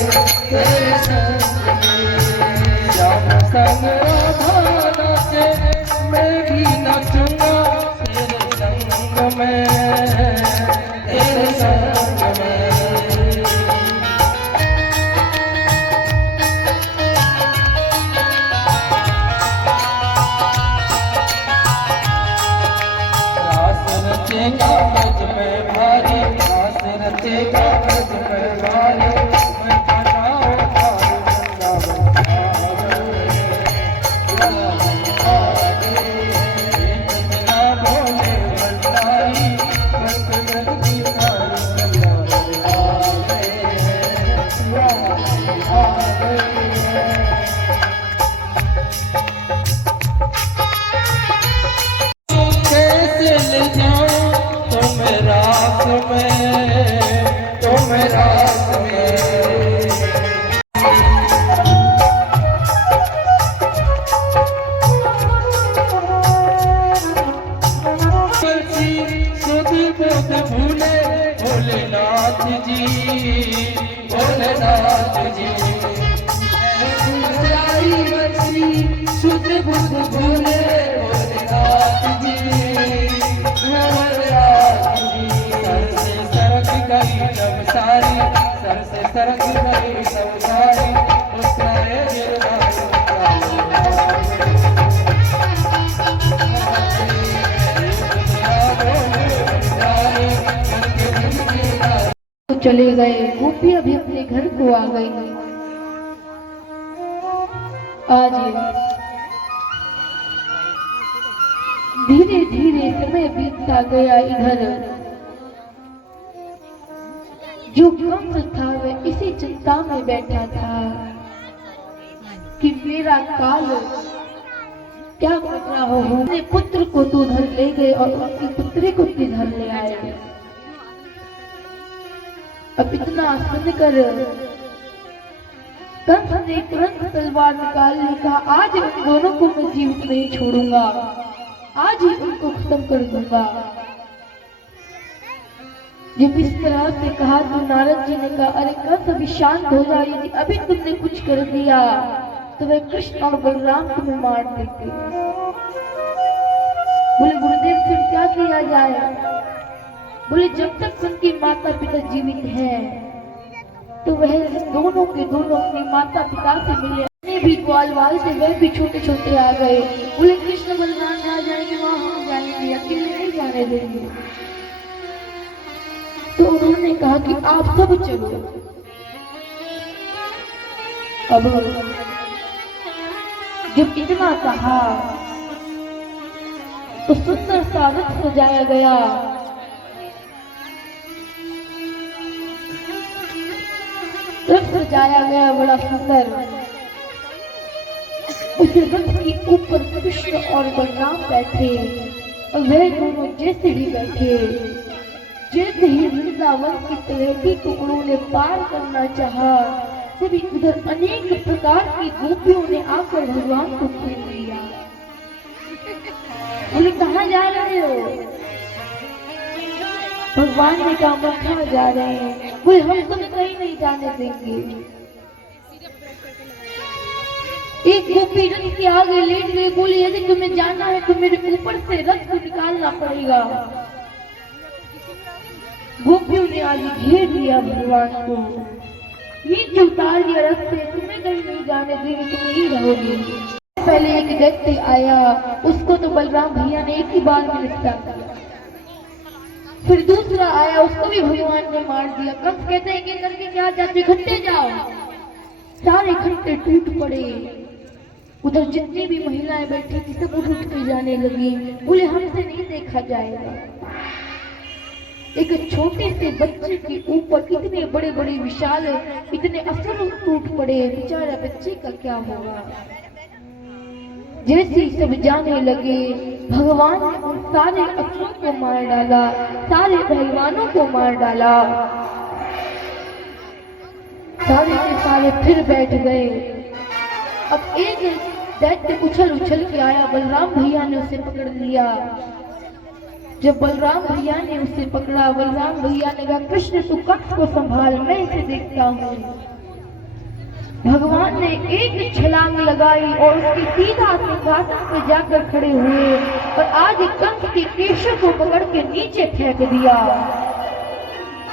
तेरे संग में। श्याम संग राधा नाचे, मैं भी नाचूंगा तेरे संग में, तेरे संग में। रचेगा मुझ में भारी, रास रचेगा मुझ में भारी, मैं बनाओ तारू बिना बोले भंडारी, भक्त की कैसे ले जाऊं तुम्हें रास में, तुम्हें रास में। सुध बुध भूले भोलेनाथ जी, भोलेनाथ जी। सुध बुध भूले भोलेनाथ जी, भोलेनाथ जी। सर से सरक गई सब सारी, सर से सरक गई सब सारी, मुस्कुराए गिरधारी। चले गए, गोपी अभी अपने घर को आ गई। आज धीरे धीरे समय बीतता गया। इधर जो कंस था वह इसी चिंता में बैठा था कि मेरा काल क्या कर रहा हो। अपने पुत्र को तो उधर ले गए और उनकी पुत्री को इधर ले आए। अब इतना सुनकर कंस ने तुरंत तलवार निकालने कहा, आज उन दोनों को मैं जीवित नहीं छोड़ूंगा, आज ही उनको खत्म कर दूंगा। जब इस तरह से कहा तो नारद जी ने कहा, अरे कंस अभी शांत हो जाओ, यदि अभी तुमने कुछ कर दिया तो वह कृष्ण और बलराम तुम्हें मार देते। बोले गुरुदेव फिर क्या किया जाए? बोले जब तक उनके माता पिता जीवित हैं तो वह दोनों के दोनों अपने माता पिता से मिले। भी ग्वालवाल से वह भी छोटे छोटे आ गए। बोले कृष्ण बलराम जहाँ जाएंगे वहां हम जाएंगे, अकेले नहीं जाने देंगे। तो उन्होंने कहा कि आप सब चलो। अब जब इतना कहा तो सुंदर सा रथ सजाया गया। रथ सजाया गया बड़ा सुंदर। उस रथ के ऊपर कृष्ण और बलराम बैठे और वह दोनों जैसे ही बैठे, जैसे ही वृंदावन की तलहटी को उन्होंने पार करना चाहा, तभी उधर अनेक प्रकार की गोपियों ने आकर भगवान को घेर लिया। बोले कहाँ जा रहे हो? भगवान ने कहा मथुरा जा रहे हैं। बोले हम तुम्हें कहीं नहीं जाने देंगे। एक गोपी रथ के आगे लेट गई। बोली यदि तुम्हें जाना है तो मेरे ऊपर से रथ को निकालना पड़ेगा। गोपियों ने आज घेर लिया भगवान को, नीचे उतार दिया रथ से। तुम्हें कहीं नहीं जाने देंगे, तुम यही रहोगे। पहले एक व्यक्ति आया, उसको तो बलराम भैया ने एक ही बार में निपटा दिया। फिर दूसरा आया, उसको भी भगवान ने मार दिया। कंस कहते हैं कि करके क्या जाते, इकट्ठे जाओ। सारे इकट्ठे टूट पड़े। उधर जितनी भी महिलाएं बैठी थी सब उठ के जाने लगी। बोले हमसे नहीं देखा जाएगा। एक छोटे से बच्चे के ऊपर इतने बड़े बड़े विशाल इतने असुर टूट पड़े। बेचारा बच्चे का क्या होगा। जैसे ही सब जाने लगे, भगवान ने उन सारे असुरों को मार डाला, सारे पहलवानों को मार डाला। सारे के सारे फिर बैठ गए। अब एक दैत्य उछल उछल के आया, बलराम भैया ने उसे पकड़ लिया। जब बलराम भैया ने उसे पकड़ा, बलराम भैया ने कहा कृष्ण तू कंस को संभाल, मैं इसे देखता हूँ। भगवान ने एक छलांग लगाई और उसके सीधा सिंहासन पे जाकर खड़े हुए और आज कंस के केशव को पकड़ के नीचे फेंक दिया।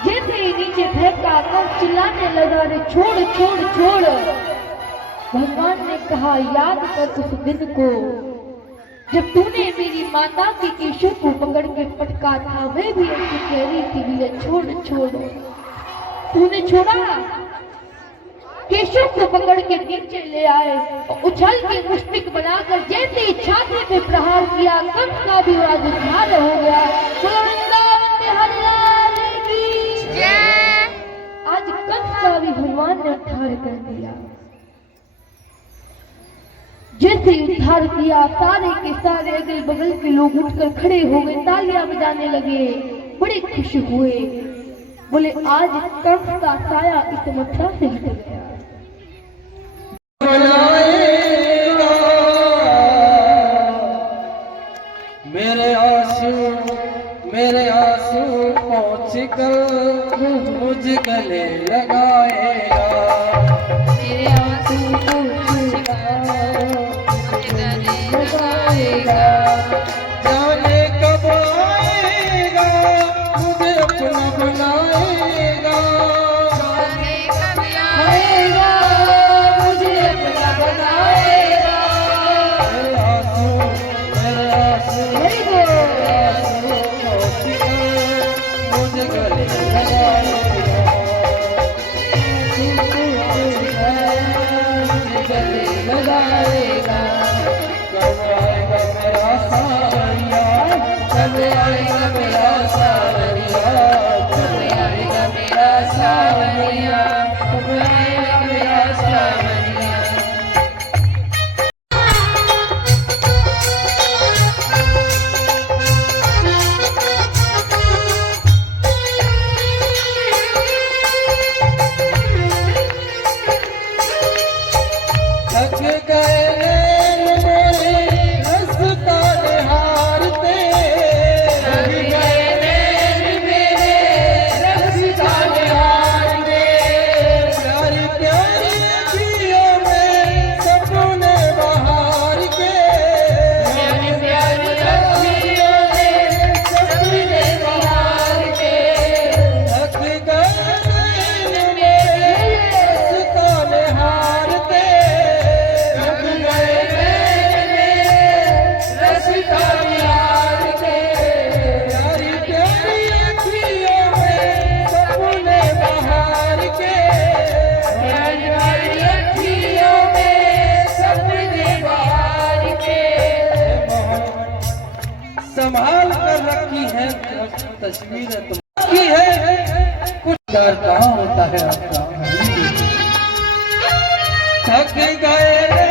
जैसे ही नीचे फेंका कंस चिल्लाने लगा, रे छोड़ छोड़ छोड़। भगवान ने कहा, याद कर उस दिन को जब तूने मेरी माता के केशव को पकड़ के पटका था। मैं भी ऐसी कह रही थी, वीरे छोड़ छोड़। तूने छोड़ा? केशव को पकड़ के नीचे ले आए और उछल के मुश्तिक बनाकर जैसे ही छाती पे प्रहार किया, कंस का भी आज उद्धार हो गया। आज कंस का भी भगवान ने उद्धार कर दिया। जैसे उद्धार किया, सारे के सारे अगल बगल के लोग उठकर खड़े हो गए, तालियां बजाने लगे, बड़े खुश हुए। बोले आज कंस का साया इस मथुरा से हट गया। मेरे आंसू पहुँच कर मुझ गले लगाएगा। मेरे आंसू पहुँच कर मुझ गले लगाएगा। जाने कब आएगा मुझे अपना बनाएगा। जाने कब आएगा मुझे अपना बनाएगा। मेरे आंसू मुझे गले लगाएगा। लगाएगा। कब आएगा मेरा सावरिया, कब आएगा मेरा सावरिया, कब आएगा मेरा सावरिया, कब आएगा मेरा सावरिया। थक गए नैन मेरे रास्ता निहारते। थक गए नैन मेरे रास्ता निहारते। प्यारी प्यारी अखियों में सपने बहार के। प्यारी प्यारी अखियों में सपने बहार के। थक गए नैन मेरे रास्ता निहारते। थक गए नैन मेरे रास्ता निहारते। प्यारी प्यारी अखियों में सपने बहार के। प्यारी प्यारी अखियों में सपने बहार के। संभाल कर रखी है तस्वीरें तुम्हारी है। कुछ डर कहाँ होता है आपका। थक गए